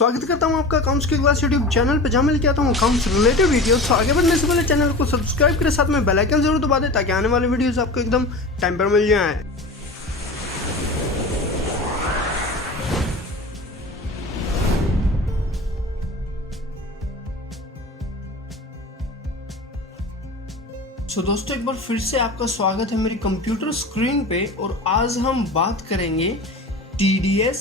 स्वागत करता हूं आपका अकाउंट्स की क्लास यूट्यूब चैनल पे, जहां मैं लेके आता हूं अकाउंट्स रिलेटेड वीडियोस। तो आगे बढ़ने से पहले चैनल को सब्सक्राइब करें, साथ में बेल आइकन जरूर दबा दें ताकि आने वाले वीडियोस आपको एकदम टाइम पर मिल जाए। दोस्तों, एक बार फिर से आपका स्वागत है मेरी कंप्यूटर स्क्रीन पे। और आज हम बात करेंगे TDS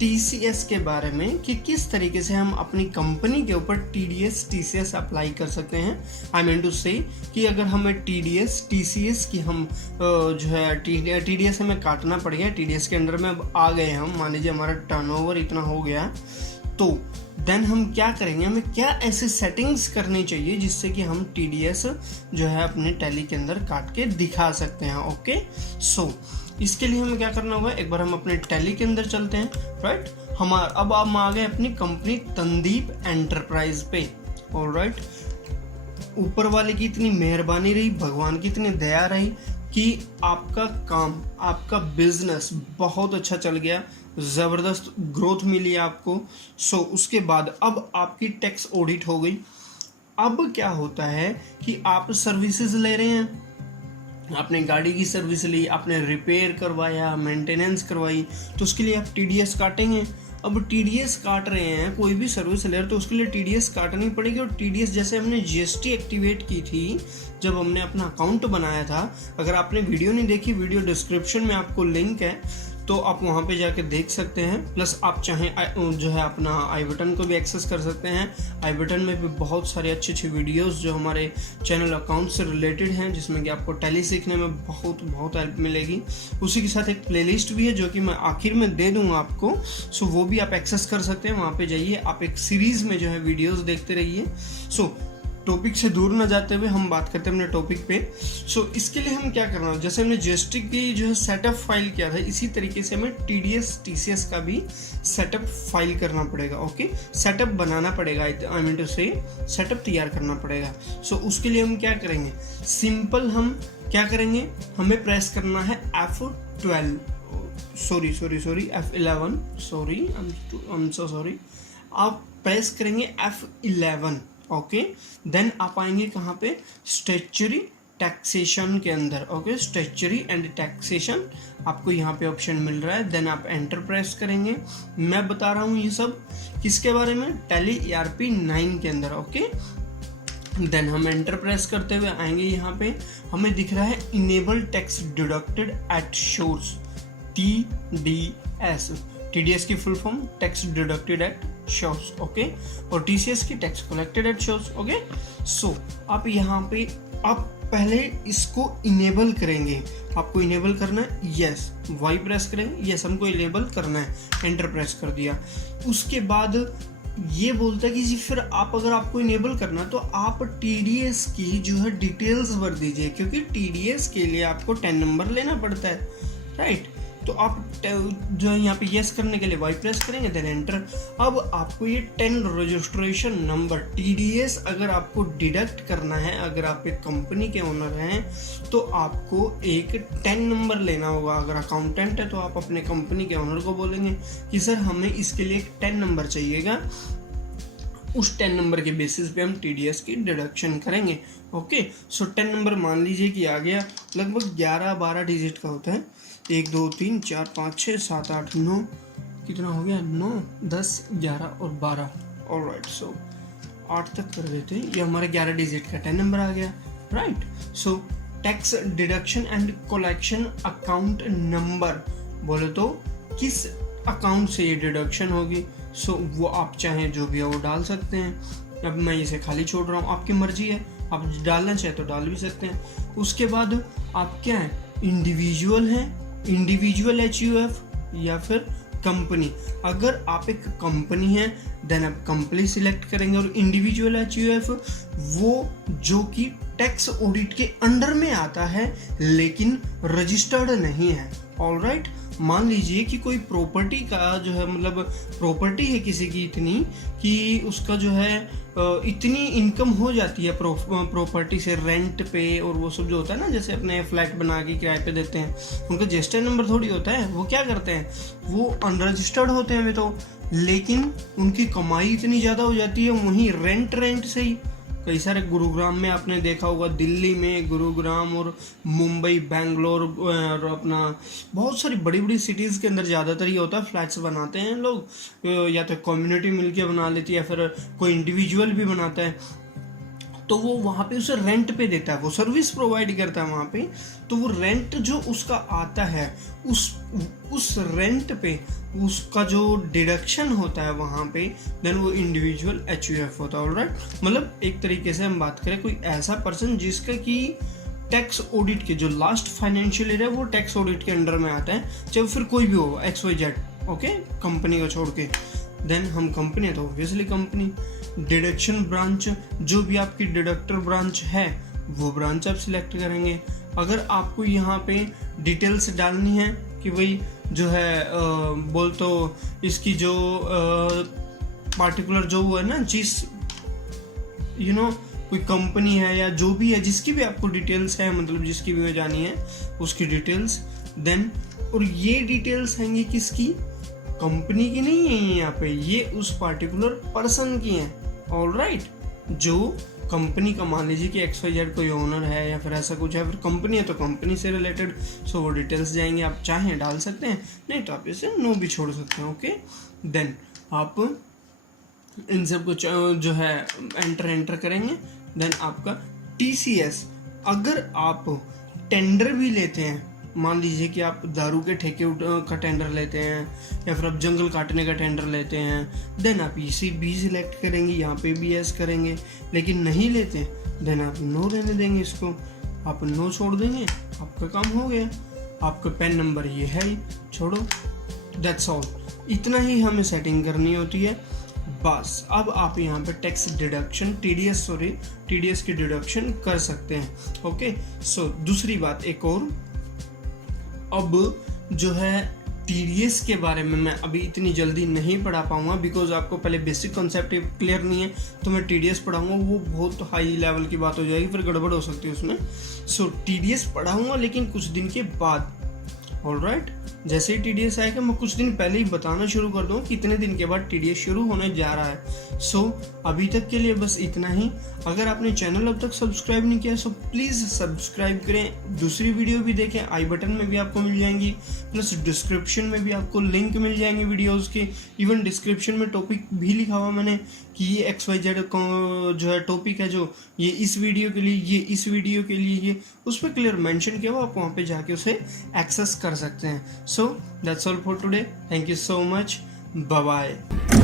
TCS के बारे में कि किस तरीके से हम अपनी कंपनी के ऊपर TDS TCS अप्लाई कर सकते हैं। आई मीन टू से कि अगर हमें TDS TCS की हम जो है TDS हमें काटना पड़ गया, TDS के अंडर में अब आ गए हम, मान लीजिए हमारा टर्नओवर इतना हो गया, तो देन हम क्या करेंगे, हमें क्या ऐसे सेटिंग्स करनी चाहिए जिससे कि हम TDS जो है अपने टैली के अंदर काट के दिखा सकते हैं। ओके, सो इसके लिए हमें क्या करना होगा, एक बार हम अपने टैली के अंदर चलते हैं। राइट, अब हम आ गए अपनी कंपनी तंदीप एंटरप्राइज पे। ऑलराइट, ऊपर वाले की इतनी मेहरबानी रही, भगवान की इतनी दया रही कि आपका काम, आपका बिजनेस बहुत अच्छा चल गया, ज़बरदस्त ग्रोथ मिली आपको। सो उसके बाद अब आपकी टैक्स ऑडिट हो गई। अब क्या होता है कि आप सर्विसेज ले रहे हैं, आपने गाड़ी की सर्विस ली, आपने रिपेयर करवाया, मेंटेनेंस करवाई, तो उसके लिए आप TDS काटेंगे। अब TDS काट रहे हैं, कोई भी सर्विस ले रहे तो उसके लिए TDS काटनी पड़ेगी। और TDS जैसे हमने GST एक्टिवेट की थी जब हमने अपना अकाउंट बनाया था, अगर आपने वीडियो नहीं देखी, वीडियो डिस्क्रिप्शन में आपको लिंक है, तो आप वहाँ पे जाके देख सकते हैं। प्लस आप चाहें जो है अपना आई बटन को भी एक्सेस कर सकते हैं। आई बटन में भी बहुत सारे अच्छे अच्छे वीडियोस जो हमारे चैनल अकाउंट से रिलेटेड हैं, जिसमें कि आपको टैली सीखने में बहुत हेल्प मिलेगी। उसी के साथ एक प्लेलिस्ट भी है जो कि मैं आखिर में दे दूँगा आपको, सो वो भी आप एक्सेस कर सकते हैं। वहाँ पर जाइए, आप एक सीरीज़ में जो है वीडियोज़ देखते रहिए। सो टॉपिक से दूर न जाते हुए हम बात करते हैं अपने टॉपिक पे। सो इसके लिए हम क्या करना है, जैसे हमने GST की जो है सेटअप फाइल किया था, इसी तरीके से हमें TDS TCS का भी सेटअप फाइल करना पड़ेगा। ओके, सेटअप बनाना पड़ेगा, आई मीन टू से सेटअप तैयार करना पड़ेगा। सो उसके लिए हम क्या करेंगे, सिंपल हम क्या करेंगे, हमें प्रेस करना है F11, sorry, I am so sorry. आप प्रेस करेंगे F11। ओके, देन आप आएंगे कहाँ पे, स्टैट्यूटरी टैक्सेशन के अंदर। ओके, स्टैट्यूटरी एंड टैक्सेशन आपको यहाँ पे ऑप्शन मिल रहा है। देन आप एंटर प्रेस करेंगे। मैं बता रहा हूँ ये सब किसके बारे में, टैली ERP 9 के अंदर। ओके, देन हम एंटर प्रेस करते हुए आएंगे, यहाँ पे हमें दिख रहा है enable tax deducted at source, TDS। TDS की full form tax deducted at source. Okay, और TCS की tax collected at source. Okay, so आप यहाँ पे आप पहले इसको इनेबल करेंगे। आपको इनेबल करना है, यस, वाई प्रेस करें, यस हमको इनेबल करना है, एंटर प्रेस कर दिया। उसके बाद ये बोलता है कि जी फिर आप, अगर आपको इनेबल करना तो आप TDS की जो है डिटेल्स भर दीजिए, क्योंकि TDS के लिए आपको 10 नंबर लेना पड़ता है। राइट, तो आप जो है यहाँ पे यस करने के लिए वाई प्रेस करेंगे, देन एंटर। अब आपको ये 10 रजिस्ट्रेशन नंबर TDS अगर आपको डिडक्ट करना है, अगर आप एक कंपनी के ओनर हैं तो आपको एक 10 नंबर लेना होगा। अगर अकाउंटेंट है तो आप अपने कंपनी के ओनर को बोलेंगे कि सर हमें इसके लिए एक 10 नंबर चाहिएगा, उस 10 नंबर के बेसिस पे हम TDS की डिडक्शन करेंगे। ओके, सो 10 नंबर मान लीजिए कि आ गया, लगभग 11-12 डिजिट का होता है, 1 2 3 4 5 6 7 8 9, कितना हो गया, 9 10 11 और 12। ऑलराइट, सो 8 तक कर देते हैं, ये हमारे 11 डिजिट का 10 नंबर आ गया। Right, so tax deduction and collection account number बोले तो किस अकाउंट से ये डिडक्शन होगी, सो वो आप चाहें जो भी है वो डाल सकते हैं। अब मैं इसे खाली छोड़ रहा हूँ, आपकी मर्जी है, आप डालना चाहे तो डाल भी सकते हैं। उसके बाद आप क्या हैं, इंडिविजुअल हैं, इंडिविजुअल HUF या फिर कंपनी। अगर आप एक कंपनी है देन आप कंपनी सिलेक्ट करेंगे, और इंडिविजुअल HUF वो जो कि टैक्स ऑडिट के अंडर में आता है लेकिन रजिस्टर्ड नहीं है। ऑलराइट, मान लीजिए कि कोई प्रॉपर्टी का जो है, मतलब प्रॉपर्टी है किसी की इतनी कि उसका जो है इतनी इनकम हो जाती है प्रॉपर्टी से, रेंट पे और वो सब जो होता है ना, जैसे अपने फ्लैट बना के किराए पे देते हैं, उनका रजिस्टर नंबर थोड़ी होता है। वो क्या करते हैं, वो अनरजिस्टर्ड होते हैं, तो लेकिन उनकी कमाई इतनी ज़्यादा हो जाती है, वहीं रेंट से ही कई सारे, गुरुग्राम में आपने देखा होगा, दिल्ली में गुरुग्राम और मुंबई, बेंगलोर और अपना बहुत सारी बड़ी बड़ी सिटीज़ के अंदर ज़्यादातर ये होता है, फ्लैट्स बनाते हैं लोग, या तो कम्युनिटी मिलके बना लेती है या फिर कोई इंडिविजुअल भी बनाता है, तो वो वहाँ पे उसे रेंट पे देता है, वो सर्विस प्रोवाइड करता है वहाँ पे, तो वो रेंट जो उसका आता है उस रेंट पे उसका जो डिडक्शन होता है वहाँ पे, देन वो इंडिविजुअल HUF होता है। ऑलराइट, मतलब एक तरीके से हम बात करें, कोई ऐसा पर्सन जिसका कि टैक्स ऑडिट के जो लास्ट फाइनेंशियल ईयर है वो टैक्स ऑडिट के अंडर में आता है, चाहे फिर कोई भी हो XYZ, ओके, कंपनी को छोड़ के। देन हम कंपनी है तो ऑब्वियसली कंपनी। डिडक्शन ब्रांच, जो भी आपकी डिडक्टर ब्रांच है वो ब्रांच आप सिलेक्ट करेंगे। अगर आपको यहाँ पे डिटेल्स डालनी है कि भाई जो है बोल तो इसकी जो पार्टिकुलर जो है ना, जिस कोई कंपनी है या जो भी है, जिसकी भी आपको डिटेल्स है, मतलब जिसकी भी जानी है उसकी डिटेल्स, देन और ये डिटेल्स हैंगी किसकी, कंपनी की नहीं है यहाँ पे, ये उस पार्टिकुलर पर्सन की हैं। ऑलराइट, जो कंपनी का, मान लीजिए कि XYZ कोई ओनर है या फिर ऐसा कुछ है, फिर कंपनी है तो कंपनी से रिलेटेड, सो वो डिटेल्स जाएंगे, आप चाहें डाल सकते हैं, नहीं तो आप इसे नो भी छोड़ सकते हैं। ओके, देन आप इन सब को जो है एंटर करेंगे। देन आपका TCS, अगर आप टेंडर भी लेते हैं, मान लीजिए कि आप दारू के ठेके का टेंडर लेते हैं या फिर आप जंगल काटने का टेंडर लेते हैं, देन आप इसी भी सिलेक्ट करेंगे, यहाँ पे भी यस करेंगे। लेकिन नहीं लेते देन आप नो रहने देंगे, इसको आप नो छोड़ देंगे, आपका काम हो गया। आपका पैन नंबर ये है ही, छोड़ो, दैट्स ऑल। इतना ही हमें सेटिंग करनी होती है बस। अब आप यहाँ पे टैक्स डिडक्शन, TDS की डिडक्शन कर सकते हैं। ओके, सो दूसरी बात एक और, अब जो है TDS के बारे में मैं अभी इतनी जल्दी नहीं पढ़ा पाऊंगा, बिकॉज आपको पहले बेसिक कॉन्सेप्ट क्लियर नहीं है, तो मैं TDS पढ़ाऊंगा, वो बहुत हाई लेवल की बात हो जाएगी, फिर गड़बड़ हो सकती है उसमें। सो TDS पढ़ाऊंगा लेकिन कुछ दिन के बाद। ऑलराइट, जैसे ही TDS आएगा मैं कुछ दिन पहले ही बताना शुरू कर दूँ कितने दिन के बाद TDS शुरू होने जा रहा है। सो अभी तक के लिए बस इतना ही। अगर आपने चैनल अब तक सब्सक्राइब नहीं किया सो प्लीज़ सब्सक्राइब करें, दूसरी वीडियो भी देखें, आई बटन में भी आपको मिल जाएंगी, प्लस डिस्क्रिप्शन में भी आपको लिंक मिल जाएंगे वीडियोज़ के। इवन डिस्क्रिप्शन में टॉपिक भी लिखा हुआ मैंने कि ये XYZ जो है टॉपिक है, जो ये इस वीडियो के लिए, ये इस वीडियो के लिए, ये उस पर क्लियर मेंशन किया हुआ, आप वहाँ पे जाके उसे एक्सेस कर सकते हैं। So that's all for today, thank you so much, bye bye.